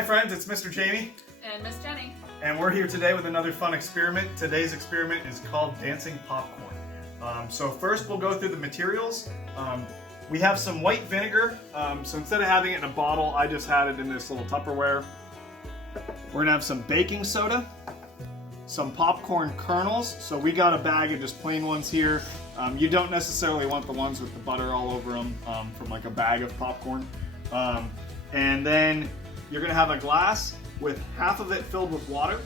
Hi friends, it's Mr. Jamie. And Miss Jenny. And we're here today with another fun experiment. Today's experiment is called dancing popcorn. So first we'll go through the materials. We have some white vinegar. So instead of having it in a bottle, I just had it in this little Tupperware. We're gonna have some baking soda, some popcorn kernels. So we got a bag of just plain ones here. You don't necessarily want the ones with the butter all over them from like a bag of popcorn. And then you're gonna have a glass with half of it filled with water.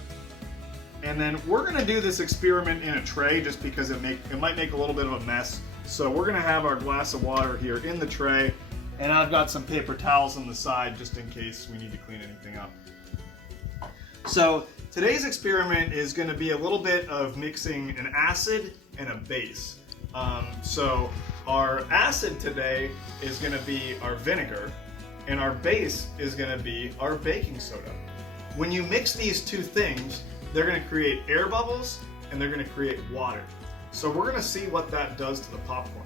And then we're gonna do this experiment in a tray just because it might make a little bit of a mess. So we're gonna have our glass of water here in the tray, and I've got some paper towels on the side just in case we need to clean anything up. So today's experiment is gonna be a little bit of mixing an acid and a base. So our acid today is gonna be our vinegar, and our base is gonna be our baking soda. When you mix these two things, they're gonna create air bubbles and they're gonna create water. So we're gonna see what that does to the popcorn.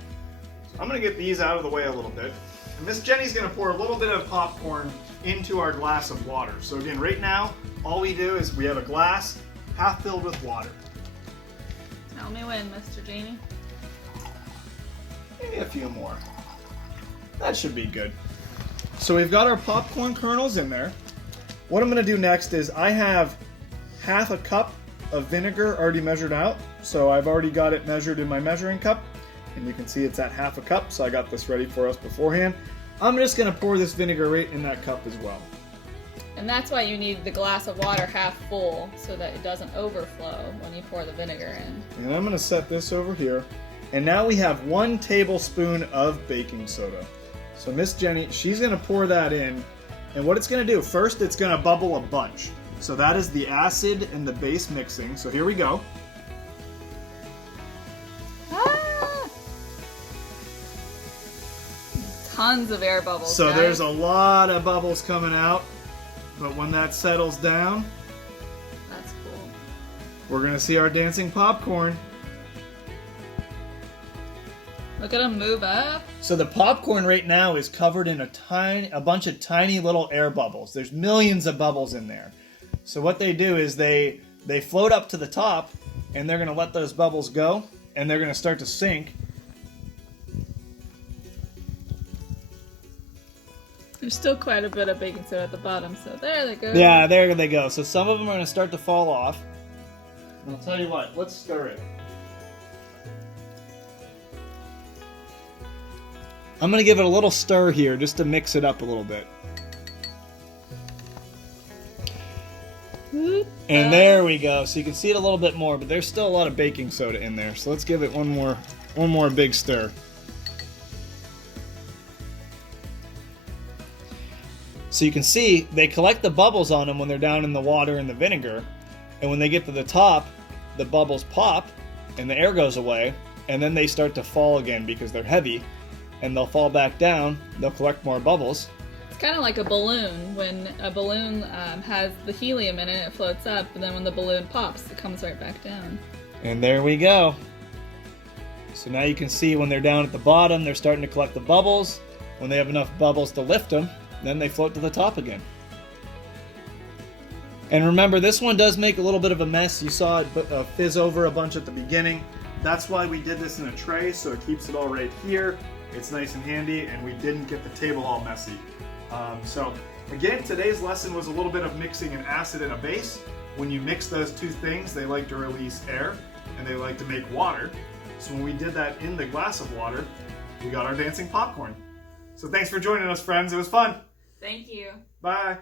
So I'm gonna get these out of the way a little bit. And Miss Jenny's gonna pour a little bit of popcorn into our glass of water. So again, right now, all we do is we have a glass half filled with water. Tell me when, Mr. Jamie. Maybe a few more. That should be good. So we've got our popcorn kernels in there. What I'm gonna do next is I have half a cup of vinegar already measured out. So I've already got it measured in my measuring cup, and you can see it's at half a cup, so I got this ready for us beforehand. I'm just gonna pour this vinegar right in that cup as well. And that's why you need the glass of water half full so that it doesn't overflow when you pour the vinegar in. And I'm gonna set this over here. And now we have 1 tablespoon of baking soda. So Miss Jenny, she's gonna pour that in. And what it's gonna do, first it's gonna bubble a bunch. So that is the acid and the base mixing. So here we go. Ah! Tons of air bubbles. So guys. there's a lot of bubbles coming out. But when that settles down, That's cool. we're gonna see our dancing popcorn. Look at them move up. So the popcorn right now is covered in a bunch of tiny little air bubbles. There's millions of bubbles in there. So what they do is they float up to the top, and they're going to let those bubbles go, and they're going to start to sink. There's still quite a bit of baking soda at the bottom, so there they go. Yeah, there they go. So some of them are going to start to fall off. And I'll tell you what, let's stir it. I'm going to give it a little stir here just to mix it up a little bit. And there we go. So you can see it a little bit more, but there's still a lot of baking soda in there. So let's give it one more big stir. So you can see they collect the bubbles on them when they're down in the water and the vinegar. And when they get to the top, the bubbles pop and the air goes away. And then they start to fall again because they're heavy. And they'll fall back down, they'll collect more bubbles. It's kind of like a balloon. When a balloon has the helium in it, it floats up, and then when the balloon pops, it comes right back down. And there we go. So now you can see when they're down at the bottom, they're starting to collect the bubbles. When they have enough bubbles to lift them, then they float to the top again. And remember, this one does make a little bit of a mess. You saw it fizz over a bunch at the beginning. That's why we did this in a tray, so it keeps it all right here. It's nice and handy, and we didn't get the table all messy. So again, today's lesson was a little bit of mixing an acid and a base. When you mix those two things, they like to release air, and they like to make water. So when we did that in the glass of water, we got our dancing popcorn. So thanks for joining us, friends. It was fun. Thank you. Bye.